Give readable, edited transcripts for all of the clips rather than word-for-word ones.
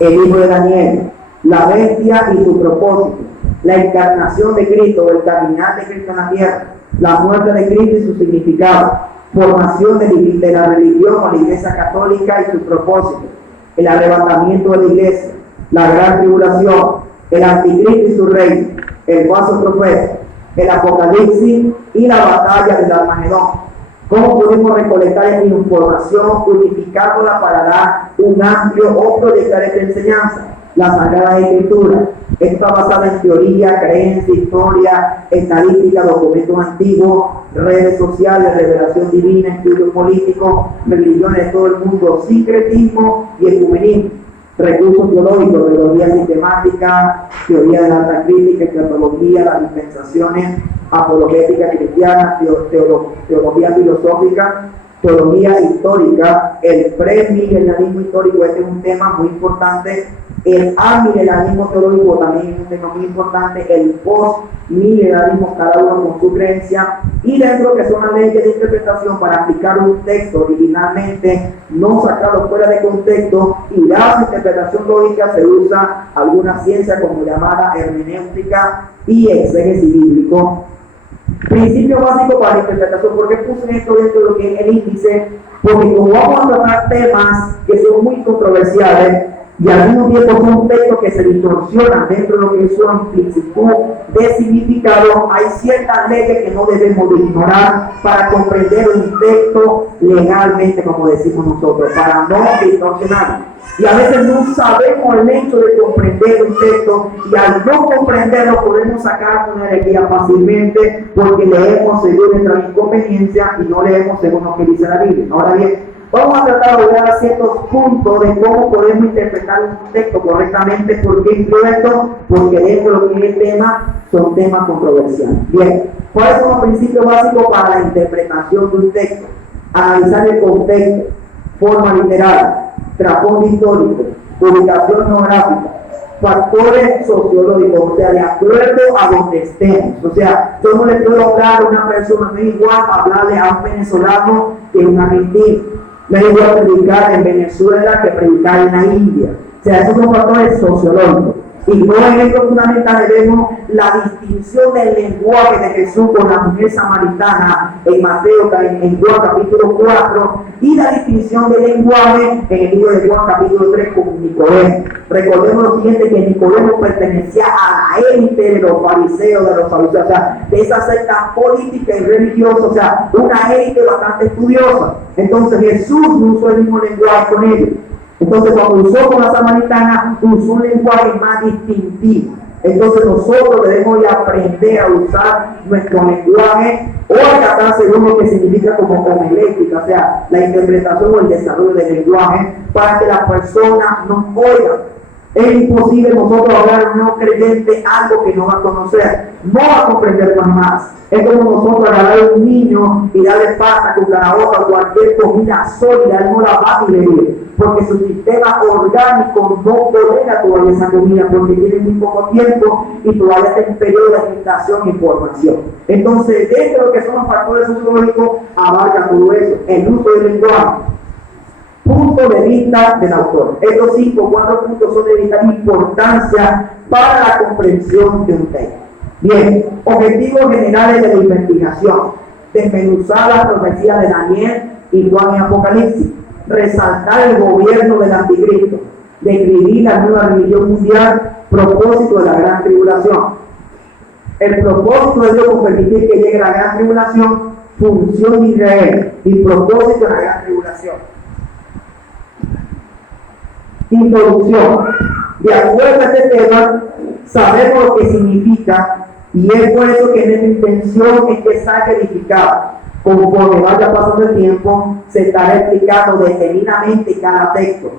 el hijo de Daniel, la bestia y su propósito, la encarnación de Cristo, el caminar de Cristo en la tierra, la muerte de Cristo y su significado, formación de la religión o la iglesia católica y su propósito, el arrebatamiento de la iglesia, la gran tribulación, el anticristo y su reino, el falso profeta, el apocalipsis y la batalla del Armagedón. ¿Cómo podemos recolectar esta información, unificándola para dar un amplio o proyectar esta enseñanza? La Sagrada Escritura. Está basada en teoría, creencia, historia, estadística, documentos antiguos, redes sociales, revelación divina, estudios políticos, religiones de todo el mundo, sincretismo y ecumenismo, recursos teológicos, teología sistemática, teoría de la alta crítica, escatología, las dispensaciones, apologética cristiana, teología filosófica, teología histórica, el premilenialismo histórico. Este es un tema muy importante. El amilenialismo teológico también es un tema muy importante. El postmilenialismo, cada uno con su creencia. Y dentro que son las leyes de interpretación para aplicar un texto originalmente, no sacarlo fuera de contexto, y la interpretación lógica se usa alguna ciencia como llamada hermenéutica y exégesis bíblico. Principio básico para la interpretación. ¿Por qué puse esto dentro de lo que es el índice? Porque como vamos a tratar temas que son muy controversiales y al mismo tiempo son textos que se distorsionan dentro de lo que es su amplitud de significado, hay ciertas leyes que no debemos de ignorar para comprender un texto legalmente, como decimos nosotros, para no distorsionarlo. Y a veces no sabemos el hecho de comprender un texto, y al no comprenderlo podemos sacar una herejía fácilmente porque leemos según nuestra inconveniencia y no leemos según lo que dice la Biblia. Ahora bien, vamos a tratar de dar ciertos puntos de cómo podemos interpretar un texto correctamente. ¿Por qué incluyo esto? Porque dentro de lo que es el tema, son temas controversiales. Bien, ¿cuáles son los principios básicos para la interpretación de un texto? Analizar el contexto, forma literal, trasfondo histórico, ubicación geográfica, factores sociológicos, o sea, de acuerdo a donde estemos. O sea, yo no le puedo hablar a una persona, no es igual hablarle a un venezolano que a un argentino. No es igual predicar en Venezuela que predicar en la India. O sea, esos son factores sociológicos. Y no en esto fundamental vemos la distinción del lenguaje de Jesús con la mujer samaritana en Mateo, en Juan capítulo 4, y la distinción del lenguaje en el libro de Juan capítulo 3 con Nicodemo. Recordemos lo siguiente, que Nicodemo pertenecía a la élite de los fariseos, o sea, de esa secta política y religiosa, o sea, una élite bastante estudiosa. Entonces Jesús no usó el mismo lenguaje con ellos. Entonces, cuando usó con la samaritana, usó un lenguaje más distintivo. Entonces, nosotros debemos de aprender a usar nuestro lenguaje o acatar según lo que significa como homilética, o sea, la interpretación o el desarrollo del lenguaje para que la persona nos oiga. Es imposible nosotros hablar a un no creyente algo que no va a conocer, no va a comprender jamás. Es como nosotros agarrar a un niño y darle pasta, cucaraota o cualquier comida sólida, él no la va a digerir, porque su sistema orgánico no tolera toda esa comida, porque tiene muy poco tiempo y todavía está en periodo de agitación y formación. Entonces, dentro de lo que son los factores sociológicos, abarca todo eso, el uso del lenguaje. Punto de vista del autor. Estos 4 puntos son de vital importancia para la comprensión de un texto. Bien, objetivos generales de la investigación: desmenuzar las profecías de Daniel y Juan y Apocalipsis, resaltar el gobierno del anticristo, describir la nueva religión mundial, propósito de la gran tribulación. El propósito de Dios con permitir que llegue la gran tribulación, función de Israel y propósito de la gran tribulación. Introducción. De acuerdo a este tema, sabemos lo que significa, y es por eso que nuestra intención es que salga edificado. Conforme vaya pasando el tiempo, se estará explicando detenidamente cada texto.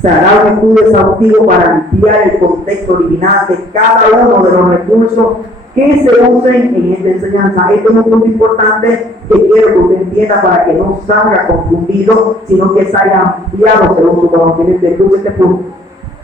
Se hará un estudio exhaustivo para ampliar el contexto original de cada uno de los recursos que se usen en esta enseñanza. Esto es un punto importante que quiero que usted entienda para que no salga confundido, sino que salga ampliado según su conocimiento. Escuche este punto.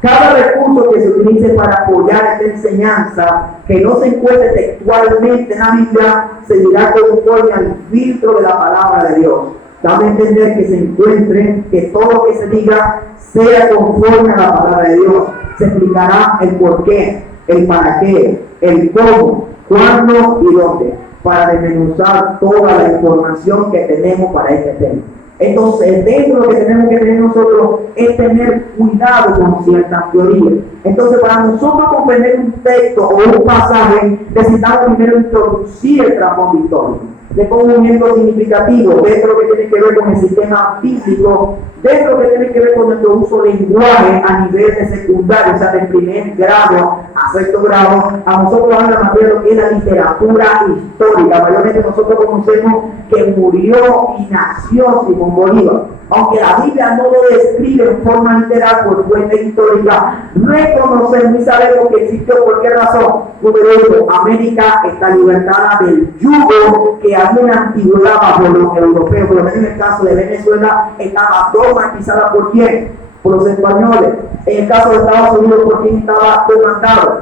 Cada recurso que se utilice para apoyar esta enseñanza, que no se encuentre textualmente en la Biblia, se dirá conforme al filtro de la palabra de Dios. Dame a entender que se encuentren, que todo lo que se diga sea conforme a la palabra de Dios. Se explicará el por qué, el para qué, el cómo, cuándo y dónde, para desmenuzar toda la información que tenemos para este tema. Entonces, dentro de lo que tenemos que tener nosotros es tener cuidado con ciertas teorías. Entonces, para nosotros comprender un texto o un pasaje, necesitamos primero introducir el trasfondo histórico. Le pongo un ejemplo significativo dentro de lo que tiene que ver con el sistema físico, dentro de lo que tiene que ver con nuestro uso de lenguaje a nivel de secundario, o sea, de primer grado a sexto grado. A nosotros habla más de lo que es la literatura histórica. Mayormente nosotros conocemos que murió y nació Simón Bolívar. Aunque la Biblia no lo describe en forma literal por fuente histórica, reconocemos y sabemos que existió. ¿Por qué razón? Número uno, América está libertada del yugo que había en la antigüedad bajo los europeos. Por lo menos en el caso de Venezuela, estaba dogmatizada ¿por quién? Por los españoles. En el caso de Estados Unidos, ¿por quién estaba comandado?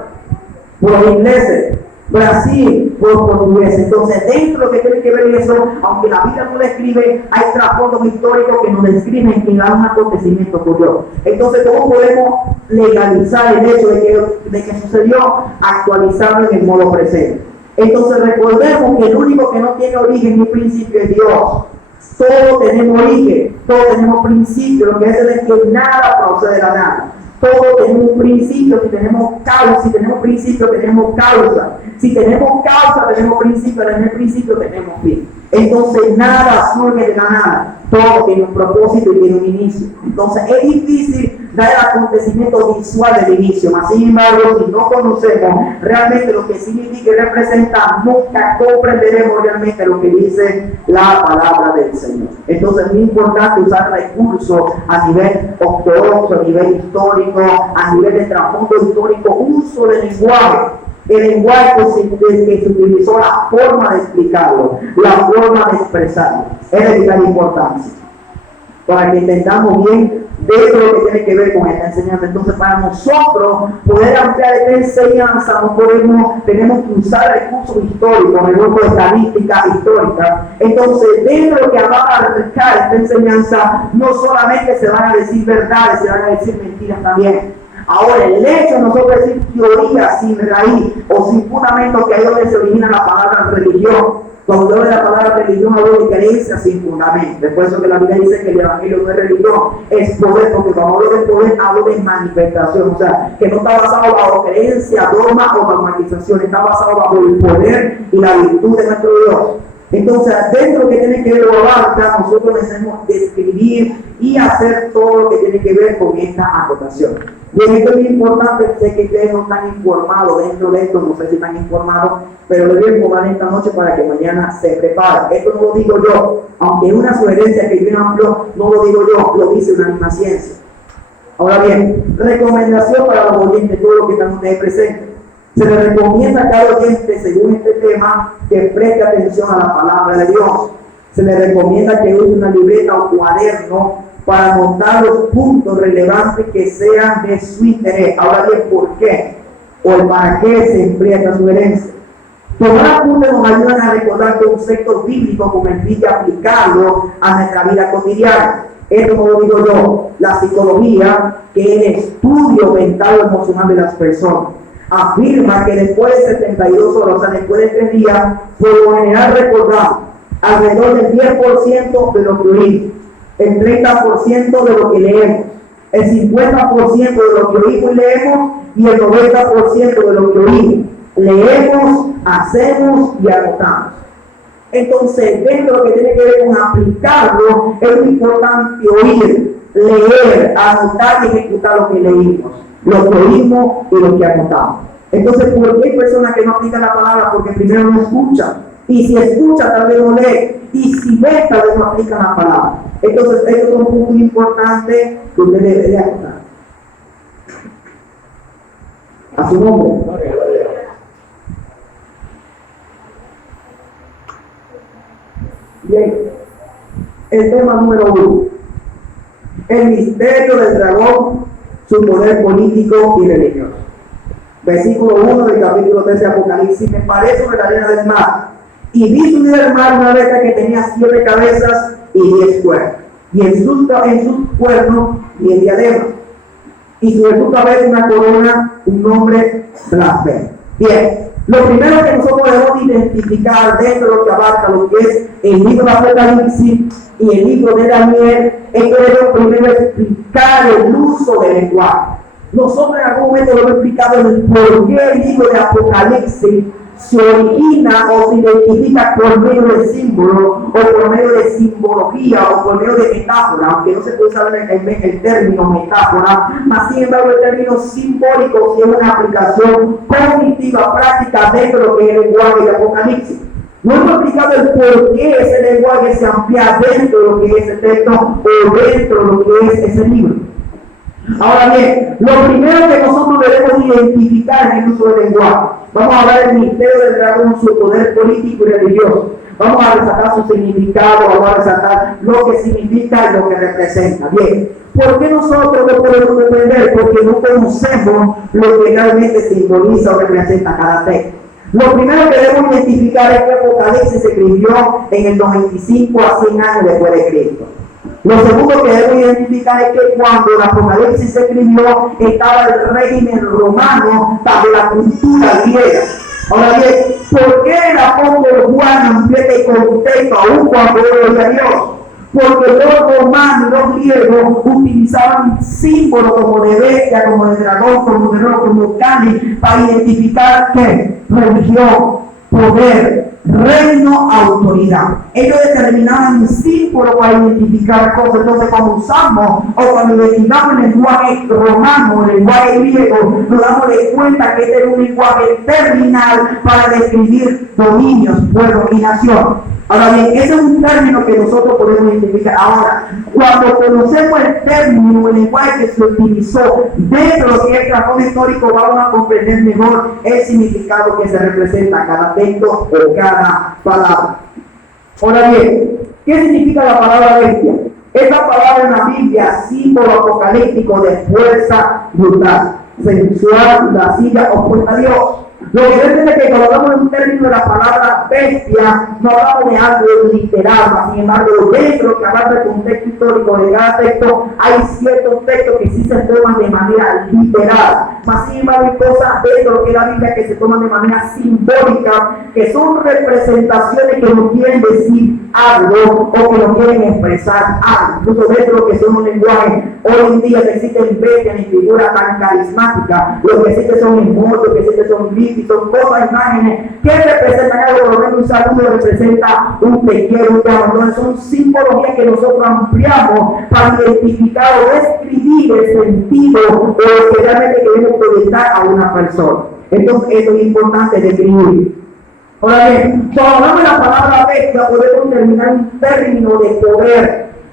Por los ingleses. Brasil, por los portugueses. Entonces, dentro de lo que tiene que ver eso, aunque la Biblia no lo escribe, hay trasfondos históricos que nos describen que un acontecimiento ocurrió. Entonces, ¿cómo podemos legalizar el hecho de que sucedió? Actualizarlo en el modo presente. Entonces, recordemos que el único que no tiene origen ni principio es Dios. Todos tenemos origen, todos tenemos principio, lo que es de que nada procede de la nada. Todos tenemos un principio, si tenemos causa, si tenemos principio, tenemos causa. Si tenemos causa, tenemos principio, tenemos principio, tenemos fin. Entonces nada surge de la nada. Todo tiene un propósito y tiene un inicio. Entonces es difícil dar el acontecimiento visual del inicio. Mas sin embargo, si no conocemos realmente lo que significa y representa, nunca comprenderemos realmente lo que dice la palabra del Señor. Entonces es muy importante usar recursos a nivel ortodoxo, a nivel histórico, a nivel de trasfondo histórico, uso del lenguaje. El lenguaje que se utilizó, la forma de explicarlo, la forma de expresarlo, es de vital importancia. Para que entendamos bien dentro de lo que tiene que ver con esta enseñanza. Entonces, para nosotros poder ampliar esta enseñanza, tenemos que usar recursos históricos, recursos de estadística histórica. Entonces, dentro de lo que va a abarcar esta enseñanza, no solamente se van a decir verdades, se van a decir mentiras también. Ahora, el hecho de nosotros decir teoría sin raíz o sin fundamento, que ahí es donde se origina la palabra religión. Cuando hablo de la palabra religión, hablo de creencia sin fundamento. Después eso que la Biblia dice que el evangelio no es religión, es poder, porque cuando hablo de poder, hablo de manifestación. O sea, que no está basado bajo creencia, dogma o dogmatización, está basado bajo el poder y la virtud de nuestro Dios. Entonces, dentro que tiene que ver o abarca, nosotros necesitamos describir y hacer todo lo que tiene que ver con esta acotación. Bien, esto es muy importante, sé que ustedes no están informados dentro de esto, no sé si están informados, pero les voy a informar esta noche para que mañana se preparen. Esto no lo digo yo, aunque es una sugerencia que yo amplio, no lo digo yo, lo dice una misma ciencia. Ahora bien, recomendación para los oyentes, todos los que están ustedes presentes. Se le recomienda a cada oyente, según este tema, que preste atención a la palabra de Dios. Se le recomienda que use una libreta o cuaderno para anotar los puntos relevantes que sean de su interés. Ahora bien, ¿por qué? O el para qué se emplea esta sugerencia. Tomar apuntes nos ayudan a recordar conceptos bíblicos con el fin de aplicarlo a nuestra vida cotidiana. Esto no lo digo yo. La psicología, que es el estudio mental o emocional de las personas, afirma que después de 72 horas, o sea, después de 3 días, por lo general recordamos alrededor del 10% de lo que oímos, el 30% de lo que leemos, el 50% de lo que oímos y leemos, y el 90% de lo que oímos, leemos, hacemos y anotamos. Entonces, dentro de lo que tiene que ver con aplicarlo, es muy importante oír, leer, anotar y ejecutar lo que leímos, lo que oímos y lo que anotamos. Entonces, ¿por qué hay personas que no aplican la palabra? Porque primero no escuchan. Y si escucha, tal vez no lee. Y si ve, tal vez no aplica la palabra. Entonces, estos son puntos importantes que usted debe anotar. A su nombre. Bien. El tema número 1. El misterio del dragón, su poder político y religioso. Versículo 1 del capítulo 13 de Apocalipsis. Me paré sobre la arena del mar y vi subir del mar una bestia que tenía 7 cabezas y 10 cuernos. Y en sus cuernos 10 diademas. Y sobre su cabeza una corona, un nombre blasfemo. Bien, lo primero que nosotros debemos identificar dentro de lo que abarca lo que es el libro de Apocalipsis y el libro de Daniel es que debemos primero explicar el uso del lenguaje. Nosotros en algún momento lo hemos explicado el por qué el libro de Apocalipsis se origina o se identifica por medio de símbolos o por medio de simbología o por medio de metáfora, aunque no se puede usar el término metáfora, mas sin embargo el término simbólico sí es una aplicación cognitiva, práctica dentro de lo que es el lenguaje de Apocalipsis. No hemos explicado el por qué ese lenguaje se amplía dentro de lo que es ese texto o dentro de lo que es ese libro. Ahora bien, lo primero que nosotros debemos identificar en el uso del lenguaje, vamos a hablar del misterio del dragón, su poder político y religioso. Vamos a resaltar su significado, vamos a resaltar lo que significa y lo que representa. Bien, ¿por qué nosotros no podemos comprender? Porque no conocemos lo que realmente simboliza o representa cada texto. Lo primero que debemos identificar es que Apocalipsis se escribió en el 95 a 100 años después de Cristo. Lo segundo que debemos identificar es que cuando el Apocalipsis se escribió estaba el régimen romano bajo la cultura griega. Ahora bien, ¿por qué el apóstol Juan amplía este contexto aún cuando él lo Dios? Porque los romanos y los griegos utilizaban símbolos como de bestia, como de dragón, como de rojo, como cáliz, para identificar ¿qué? Religión, poder, reino, autoridad. Ellos determinaban símbolos para identificar cosas. Entonces, cuando usamos o cuando investigamos el lenguaje romano, el lenguaje griego, nos damos de cuenta que este es un lenguaje terminal para describir dominios, pueblos y naciones. Ahora bien, ese es un término que nosotros podemos identificar. Ahora, cuando conocemos el término, el lenguaje que se utilizó dentro de lo que es el trasfondo histórico, vamos a comprender mejor el significado que se representa cada texto o cada palabra. Ahora bien, ¿qué significa la palabra bestia? Esta palabra en la Biblia, símbolo apocalíptico de fuerza brutal, sensual, lasciva, opuesta a Dios. Lo que debe es que cuando hablamos de un término de la palabra bestia, no hablamos de algo literal, sin embargo, dentro que hablar del contexto histórico de cada texto, hay ciertos textos que sí se toman de manera literal. Mas sin embargo, hay cosas dentro de lo que es la Biblia que se toman de manera simbólica, que son representaciones que nos quieren decir algo o que nos quieren expresar algo. Incluso dentro de lo que son un lenguaje, hoy en día no existen bestias ni figuras tan carismáticas, lo que existe son emojis, lo que existe son gifs, son cosas, imágenes que representan algo. Por lo menos un saludo representa un te quiero, un te amo. Entonces son simbologías que nosotros ampliamos para identificar o describir el sentido o lo que realmente queremos proyectar a una persona. Entonces esto es importante describir. Ahora bien, cuando hablamos de la palabra bestia, podemos terminar un término de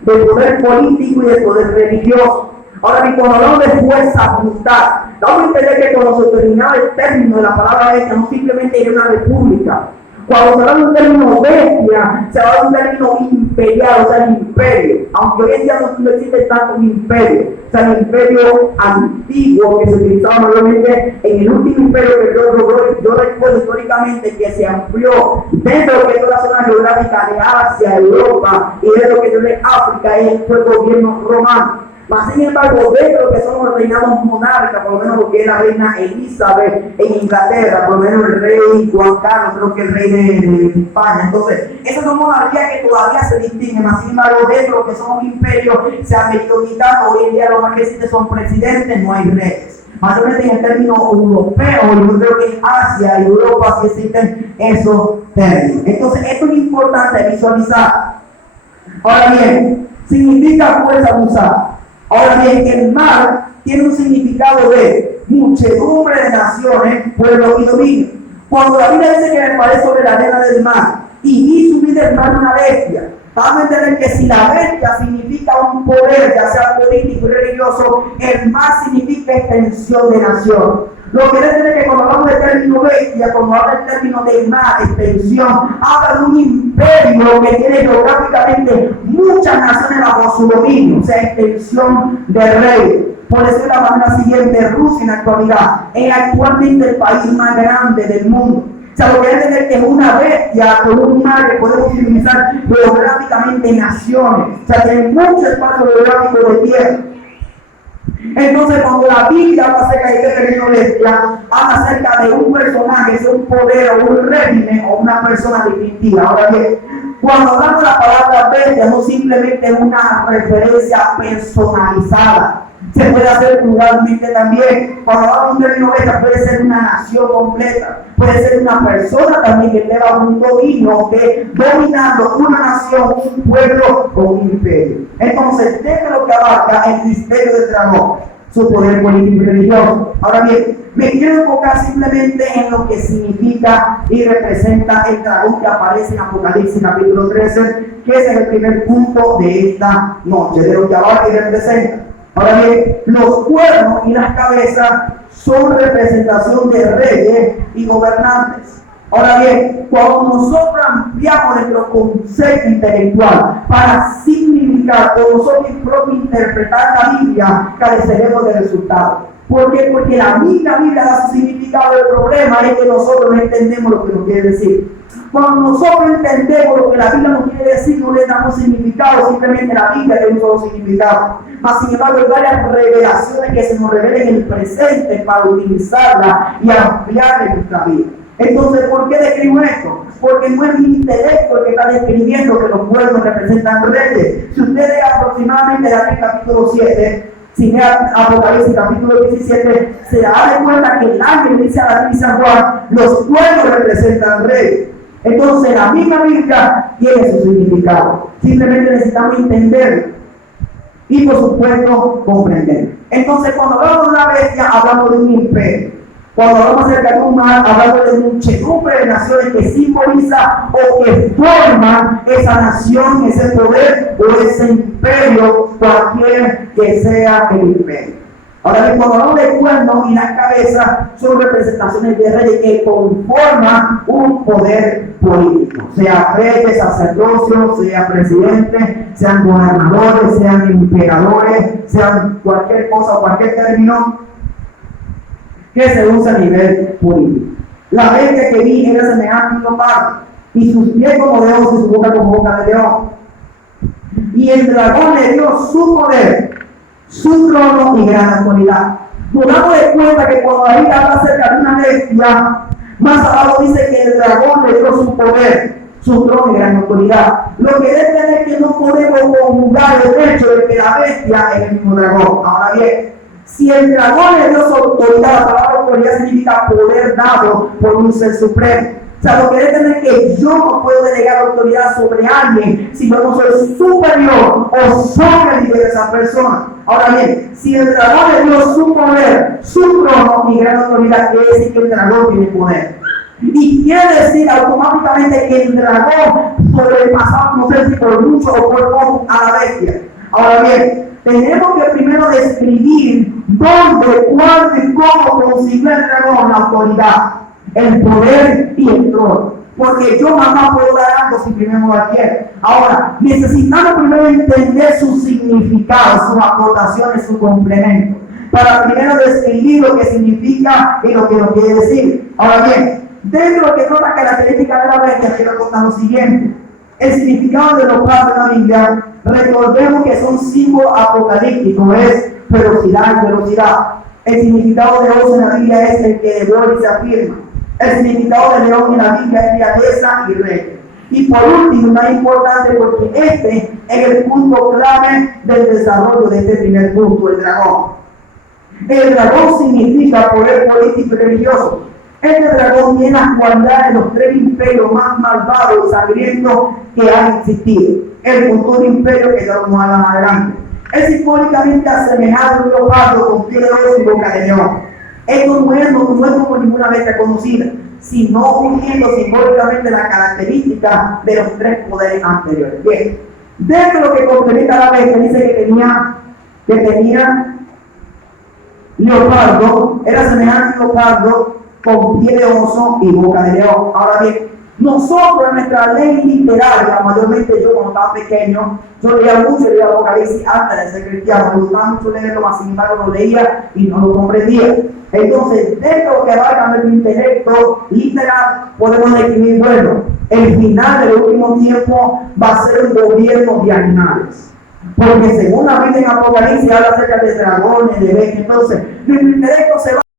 poder político y de poder religioso. Ahora bien, cuando hablamos de fuerza brutal, damos a entender que cuando se terminaba el término de la palabra bestia, no simplemente era una república. Cuando se habla de un término bestia, se habla de un término imperial, o sea, el imperio. Aunque hoy en día no existe tanto un imperio. O sea, el imperio antiguo que se utilizaba mayormente en el último imperio que yo recuerdo históricamente que se amplió dentro de lo que es la zona geográfica de Asia, Europa y dentro de lo que es África, fue el gobierno romano. Mas sin embargo, dentro de lo que son los reinados monárquicos, por lo menos lo que es la reina Elizabeth en Inglaterra, por lo menos el rey Juan Carlos, creo que el rey de España. Entonces, esas son monarquías que todavía se distinguen. Mas sin embargo, dentro de lo que son los imperios, se han venido quitando. Hoy en día lo más que existe son presidentes, no hay reyes. Mayormente en el término europeo, yo creo que en Asia y Europa sí existen esos términos. Entonces, esto es importante visualizar. Ahora bien, significa fuerza usada. Ahora bien, el mar tiene un significado de muchedumbre de naciones, pueblos y dominio. Cuando la Biblia dice que me paré sobre la arena del mar y vi subir del mar una bestia, vamos a entender que si la bestia significa un poder, ya sea político y religioso, el mar significa extensión de nación. Lo que debe tener que cuando hablamos del término bestia, cuando habla del término de mar, extensión, habla de un imperio que tiene geográficamente muchas naciones bajo su dominio, o sea, extensión del rey. Por decirlo de la manera siguiente, Rusia en la actualidad es actualmente el país más grande del mundo. sea, lo que hay que entender que es una bestia con un mar que podemos utilizar geográficamente naciones. O sea, tiene mucho espacio geográfico de tierra. Entonces, cuando la Biblia habla acerca de este término bestia, habla acerca de un personaje, es un poder o un régimen o una persona distintiva. Ahora bien, cuando hablamos de la palabra bestia, no simplemente es una referencia personalizada. Se puede hacer pluralmente también. Cuando hablamos de un término bestia, puede ser una nación completa, puede ser una persona también que tenga un dominio, que dominando una nación, un pueblo o un imperio. Entonces, desde lo que abarca el misterio del dragón, su poder político y religioso. Ahora bien, me quiero enfocar simplemente en lo que significa y representa el dragón que aparece en Apocalipsis capítulo 13, que es el primer punto de esta noche, de lo que abarca y representa. Ahora bien, los cuernos y las cabezas son representación de reyes y gobernantes. Ahora bien, cuando nosotros ampliamos nuestro concepto intelectual para significar o nosotros propio interpretar la Biblia, careceremos de resultados. ¿Por qué? Porque la Biblia da su significado. El problema es que nosotros no entendemos lo que nos quiere decir. Cuando nosotros entendemos lo que la Biblia nos quiere decir, no le damos significado, simplemente la Biblia tiene un solo significado. Mas, sin embargo, hay varias revelaciones que se nos revelan en el presente para utilizarla y ampliar en nuestra vida. Entonces, ¿por qué describo esto? Porque no es mi intelecto el que está describiendo que los cuernos representan reyes. Si usted lee aproximadamente Daniel capítulo 7, si lee Apocalipsis capítulo 17, se da de cuenta que el ángel dice a David y San Juan, los cuernos representan reyes. Entonces, la misma Biblia tiene su significado. Simplemente necesitamos entenderlo y, por supuesto, comprender. Entonces, cuando hablamos de una bestia, hablamos de un imperio. Cuando hablamos acerca de un mar, hablamos de muchedumbre de naciones que simboliza o que forman esa nación, ese poder o ese imperio, cualquiera que sea el imperio. Ahora bien, cuando hablamos de cuernos y las cabezas, son representaciones de reyes que conforman un poder político, sea reyes, sacerdocios, sea presidentes, sean gobernadores, sean emperadores, sean cualquier cosa, cualquier término que se usa a nivel político. La bestia que vi era semejante a un leopardo, y sus pies como leones y su boca como boca de león. Y el dragón le dio su poder, su trono y gran autoridad. Nos damos de cuenta que cuando ahí habla acerca de una bestia, más abajo dice que el dragón le dio su poder, su trono y gran autoridad. Lo que debe tener es que no podemos conjugar el hecho de que la bestia es el mismo dragón. Ahora bien, si el dragón le dio su autoridad, la palabra autoridad significa poder dado por un ser supremo. O sea, lo que debe tener es que yo no puedo delegar autoridad sobre alguien si yo no soy superior o sobre el nivel de esa persona. Ahora bien, si el dragón le dio su poder, su trono y gran autoridad, quiere decir que el dragón tiene poder. Y quiere decir automáticamente que el dragón sobrepasaba, no sé si por mucho o por poco, a la bestia. Ahora bien, tenemos que primero describir dónde, cuándo y cómo consiguió el dragón la autoridad, el poder y el trono. Porque yo jamás puedo dar algo si primero no lo adquiero. Ahora, necesitamos primero entender su significado, sus aportaciones, su complemento, para primero describir lo que significa y lo que nos quiere decir. Ahora bien, dentro de lo que son las características de la bestia, quiero contar lo siguiente. El significado de los padres de la Biblia, recordemos que son símbolos apocalípticos, es ferocidad y velocidad. El significado de oso en la Biblia es el que devora y se afirma. El significado de león en la Biblia es realeza y rey. Y por último, más importante, porque este es el punto clave del desarrollo de este primer punto, el dragón. El dragón significa poder político y religioso. Este dragón tiene las cualidades de los tres imperios más malvados y sangrientos que han existido. El futuro imperio que ya lo vamos a ver más adelante. Es simbólicamente asemejado a un leopardo con pie de oso y boca de león. Esto no es como ninguna bestia conocida, sino uniendo simbólicamente la característica de los tres poderes anteriores. Bien, dentro de lo que complementa la bestia, dice que tenía leopardo, era semejante a un leopardo con pie de oso y boca de león. Ahora bien, Nosotros en nuestra ley literaria, mayormente yo cuando estaba pequeño, yo leía mucho el Apocalipsis antes de ser cristiano, me gustaba mucho leerlo, más sin embargo lo leía y no lo comprendía. Entonces, dentro de lo que abarca nuestro intelecto literal, podemos definir, bueno, el final del último tiempo va a ser un gobierno de animales. Porque según la Biblia en Apocalipsis habla acerca de dragones, de bestias, entonces nuestro intelecto se va